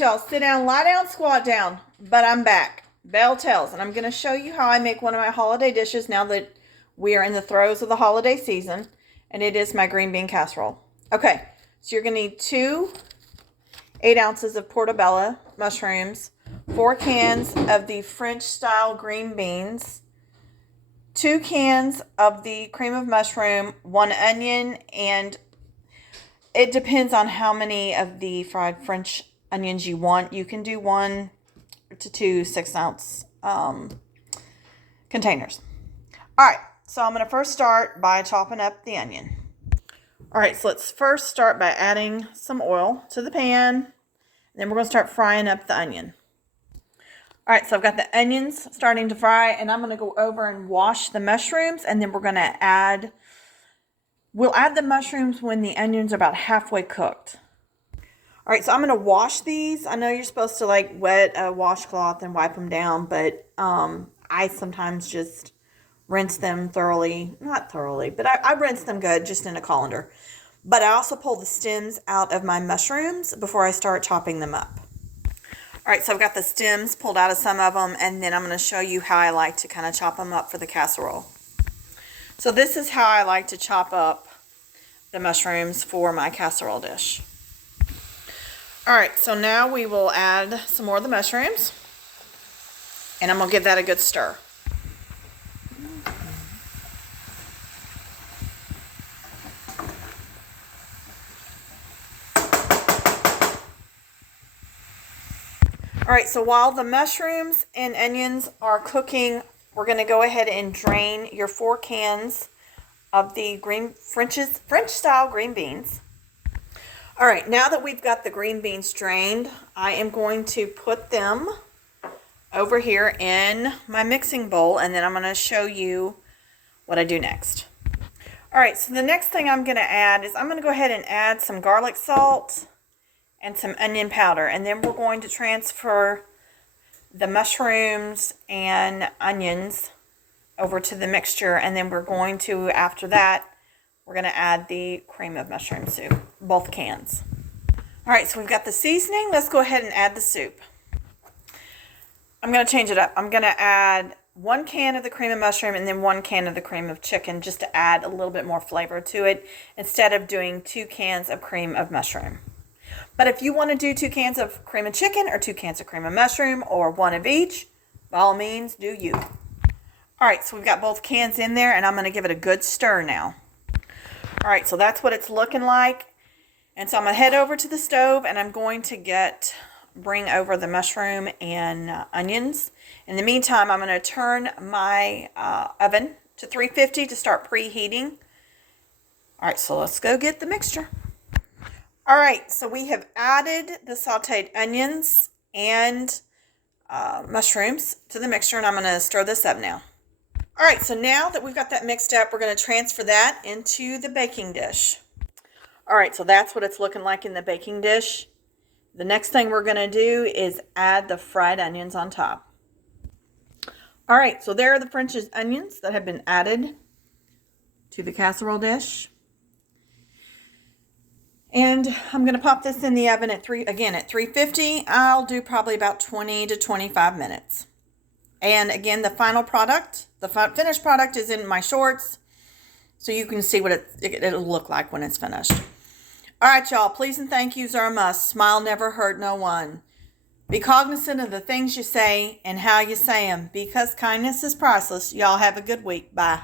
Y'all, sit down, lie down, squat down. But I'm back. Belle Tellz, and I'm going to show you how I make one of my holiday dishes now that we are in the throes of the holiday season. And it is my green bean casserole. Okay, so you're going to need 2 8 ounces of portobello mushrooms, 4 cans of the French style green beans, 2 cans of the cream of mushroom, 1 onion, and it depends on how many of the fried French onions you want. You can do 1 to 2 6-ounce containers. All right, so I'm going to first start by chopping up the onion. All right, so let's first start by adding some oil to the pan. And then we're going to start frying up the onion. All right, so I've got the onions starting to fry, and I'm going to go over and wash the mushrooms, and then we're going to add... We'll add the mushrooms when the onions are about halfway cooked. All right, so I'm going to wash these. I know you're supposed to like wet a washcloth and wipe them down, but I sometimes just rinse them thoroughly. Not thoroughly, but I rinse them good just in a colander. But I also pull the stems out of my mushrooms before I start chopping them up. All right, so I've got the stems pulled out of some of them, and then I'm going to show you how I like to kind of chop them up for the casserole. So this is how I like to chop up the mushrooms for my casserole dish. All right, so now we will add some more of the mushrooms, and I'm going to give that a good stir. All right, so while the mushrooms and onions are cooking, we're going to go ahead and drain your 4 cans of the French style green beans. All right, now that we've got the green beans drained, I am going to put them over here in my mixing bowl, and then I'm going to show you what I do next. All right, so the next thing I'm going to add is I'm going to go ahead and add some garlic salt and some onion powder, and then we're going to transfer the mushrooms and onions over to the mixture, and then we're going to, after that, we're going to add the cream of mushroom soup, both cans. All right, so we've got the seasoning. Let's go ahead and add the soup. I'm going to change it up. I'm going to add 1 can of the cream of mushroom and then 1 can of the cream of chicken, just to add a little bit more flavor to it instead of doing 2 cans of cream of mushroom. But if you want to do 2 cans of cream of chicken or 2 cans of cream of mushroom or 1 of each, by all means, do you. All right, so we've got both cans in there, and I'm going to give it a good stir now. All right, so that's what it's looking like. And so I'm going to head over to the stove, and I'm going to bring over the mushroom and onions. In the meantime, I'm going to turn my oven to 350 to start preheating. All right, so let's go get the mixture. All right, so we have added the sauteed onions and mushrooms to the mixture, and I'm going to stir this up now. All right, so now that we've got that mixed up, we're going to transfer that into the baking dish. All right, so that's what it's looking like in the baking dish. The next thing we're going to do is add the fried onions on top. All right, so there are the French onions that have been added to the casserole dish. And I'm going to pop this in the oven at 350. I'll do probably about 20 to 25 minutes. And again, the final product, the finished product is in my shorts, so you can see what it'll look like when it's finished. All right, y'all, please and thank yous are a must. Smile never hurt no one. Be cognizant of the things you say and how you say them, because kindness is priceless. Y'all have a good week. Bye.